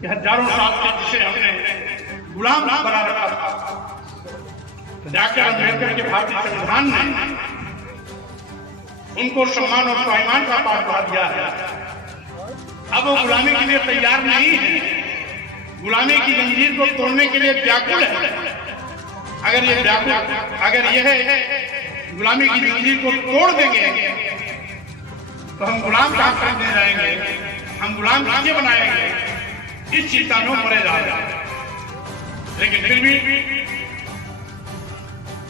कि हजारों साल से जिसे हमने गुलाम बना रखा था, डॉक्टर अम्बेडकर के भारतीय संविधान ने उनको सम्मान और स्वाभिमान का पाठ पढ़ा दिया है। अब वो गुलामी के लिए तैयार नहीं है, गुलामी की जंजीर को तोड़ने के लिए व्याकुल है। अगर यह गुलामी की जंजीर को तोड़ देंगे तो हम गुलाम कहां करने जाएंगे, हम गुलाम किसे बनाएंगे, इस चिंता में मरे जा रहे हैं। लेकिन फिर भी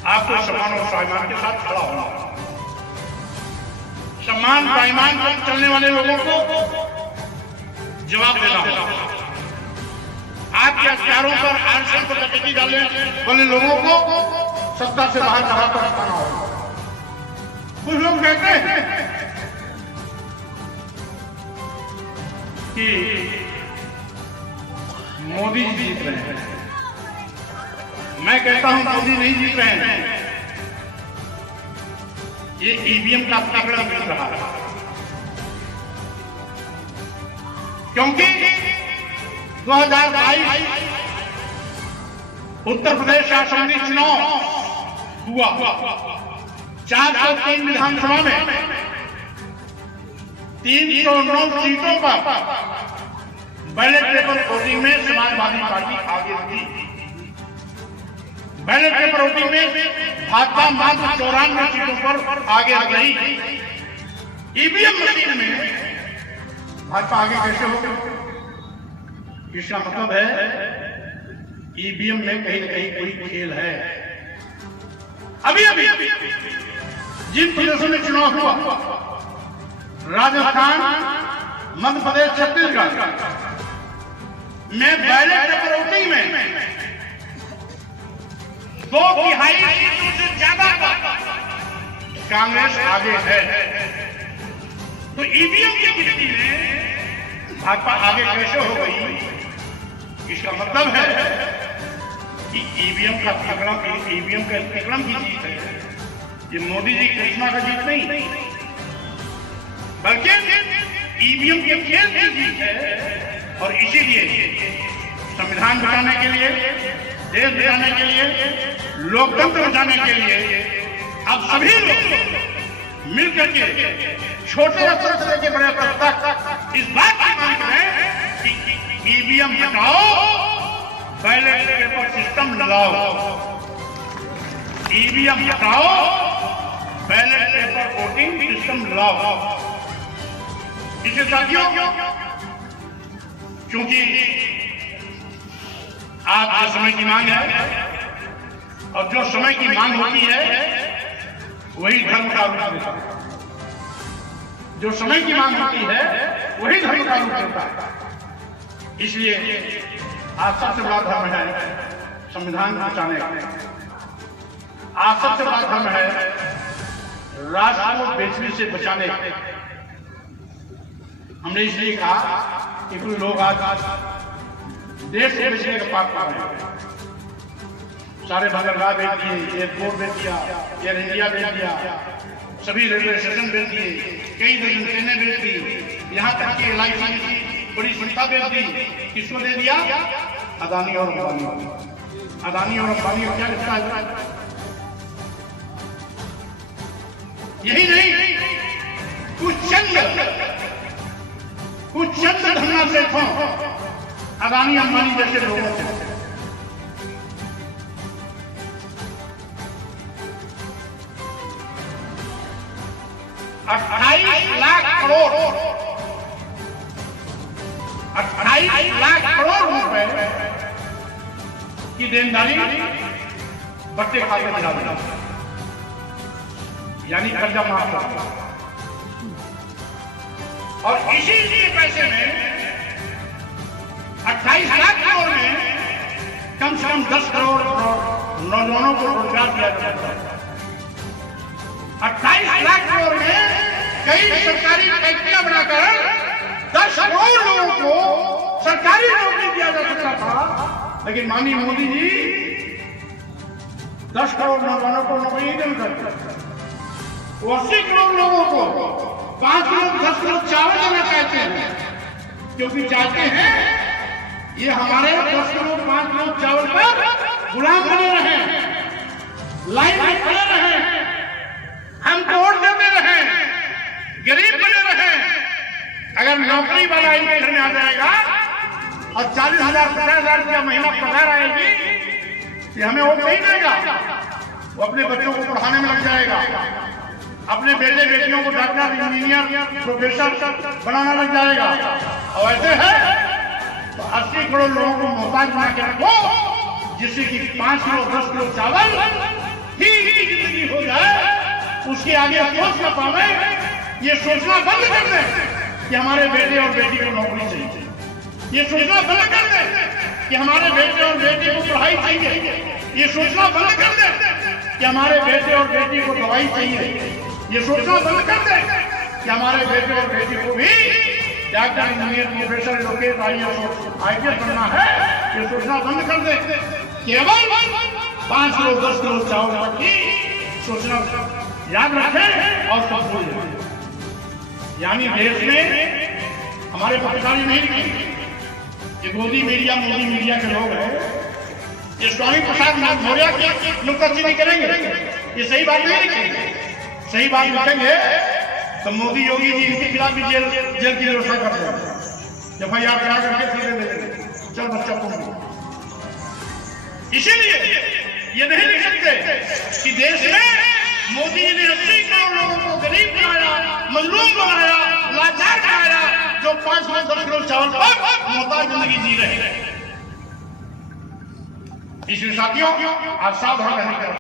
आपको सम्मान और स्वाभिमान के साथ खड़ा होना, सम्मान स्वाभिमान पर चलने वाले लोगों को जवाब देना होगा। आपके अत्याचारों पर आरक्षण पर डकैती डालने वाले लोगों को सत्ता से बाहर कहां पर रखना होगा। कुछ लोग कहते हैं कि मोदी जीत रहे हैं, मैं कहता हूं मोदी नहीं जीत रहे हैं, ये ईवीएम का पकड़ा मिल रहा है। क्योंकि 2022 उत्तर प्रदेश असेंबली चुनाव हुआ, 403 विधानसभा में 309 सीटों पर बैलेट पेपर वोटिंग में समाजवादी पार्टी आगे थी। बैलेट पेपर वोटिंग में भाजपा मात्र 94 सीटों पर आगे रही। ईवीएम मशीन में भाजपा आगे कैसे हो गई? इसका मतलब है ईवीएम में कहीं न कहीं कोई खेल है। अभी जिन प्रदेशों में चुनाव हुआ, राजस्थान, मध्य प्रदेश, छत्तीसगढ़ में बैलेट पेपर वोटिंग में 2/3 सीटों से ज्यादा कांग्रेस आगे है। तो ईवीएम की गिनती में भाजपा आगे कैसे हो गई? इसका मतलब है कि ईवीएम का विक्रम की जीत है। ये मोदी जी कृष्णा का जीत नहीं, बल्कि ईवीएम के खेल की जीत है। और इसीलिए संविधान बचाने के लिए, देश बचाने के लिए, लोकतंत्र बचाने के लिए अब सभी लोग मिलकर के छोटे स्तर से लेकर बड़े स्तर तक इस बात की मांग करें कि ईवीएम हटाओ, बैलेट पेपर सिस्टम लगाओ। ईवीएम हटाओ, बैलेट पेपर वोटिंग सिस्टम लगाओ। इससे साथियों, क्योंकि आज जो समय की मांग है और जो समय की मांग होती है वही धर्म का रूप लेता है। जो समय की मांग होती है वही धर्म का रूप लेता है। इसलिए आज सबसे बड़ा धर्म है संविधान बचाने का। आज सबसे बड़ा धर्म है राष्ट्र को बेचने से बचाने का। हमने इसलिए कहा कि कुछ लोग आज देश से बेचने का पाप कर रहे हैं। सारे बंदरगाह बेच दिए, एयरपोर्ट बेच दिया, एयर इंडिया बेच दिया, सभी रेलवे स्टेशन बेच दिए, कई दर्जन ट्रेनें बेच दी, यहाँ तक कि LIC की बड़ी संस्था बेच दी। किसको दे दिया? अदानी और अंबानी। अदानी और अंबानी को क्या रिश्ता है? यही नहीं, कुछ चंद धन्ना से अदानी अंबानी जैसे लोगों से 28 लाख करोड़ रुपए की देनदारी बच्चे खाते में डाल दिया, यानी कर्जा माफ कर। और इसी पैसे में 28 लाख करोड़ में कम से कम 10 करोड़ नौजवानों को रोजगार दिया जाता है। 28 लाख करोड़ में कई सरकारी फैक्ट्रियां बनाकर 10 करोड़ लोगों को सरकारी नौकरी दिया जा सकता था। लेकिन माननीय मोदी जी 10 करोड़ नौजवानों को नौकरी नहीं दे सकते। 80 करोड़ लोगों को 5 किलो 10 किलो चावल देना चाहते हैं, क्योंकि चाहते हैं ये हमारे 10 किलो 5 किलो चावल पर गुलाम बने रहे, लाइन में खड़े रहे, हम वोट देते रहे, गरीब बने रहे। अगर नौकरी वाला इन घर में आ जाएगा और 40,000 50,000 रुपया महीना पगार आएगी, ये हमें वोट नहीं देगा। वो अपने बच्चों को पढ़ाने में लग जाएगा, अपने बेटे बेटियों को डॉक्टर इंजीनियर प्रोफेसर बनाना लग जाएगा। और ऐसे है तो 80 करोड़ लोगों को मोहताज बना के रखो, जिससे कि 5 किलो 10 किलो चावल ही जिंदगी हो जाए, उसके आगे सोच न पावे। ये सोचना बंद कर दे कि हमारे बेटे और बेटी को नौकरी चाहिए, ये सोचना बंद कर दे कि हमारे बेटे और बेटी को पढ़ाई चाहिए, ये सोचना बंद कर दे कि हमारे बेटे और बेटी को दवाई चाहिए, ये सोचना बंद कर दे कि हमारे बेटे और बेटी को भी doctor engineer professor Lokesh IAS बनना है। ये सोचना बंद कर दे केवल 5 किलो 10 किलो चावल तक ही सोचना याद रखें और सब भूल जाए। यानी देश में हमारे पत्रकार नहीं लिखेंगे, ये मोदी मीडिया के लोग हैं, ये स्वामी प्रसाद मौर्य की नुक्ताचीनी करेंगे, ये सही बात नहीं लिखेंगे। सही बात लिखेंगे तो मोदी योगी जी इनके खिलाफ भी जेल की व्यवस्था कर देंगे, FIR करा करके सीधे दे देंगे, चल बच्चा तुम। इसीलिए ये नहीं लिख सकते कि देश में मोदी जी ने 80 करोड़ लोगों को गरीब बनाया, मजलूम बनाया, लाचार बनाया, जो 5 किलो 10 किलो चावल पर मोहताज जिंदगी जी रहे। इसलिए साथियों, आज सावधान रहने का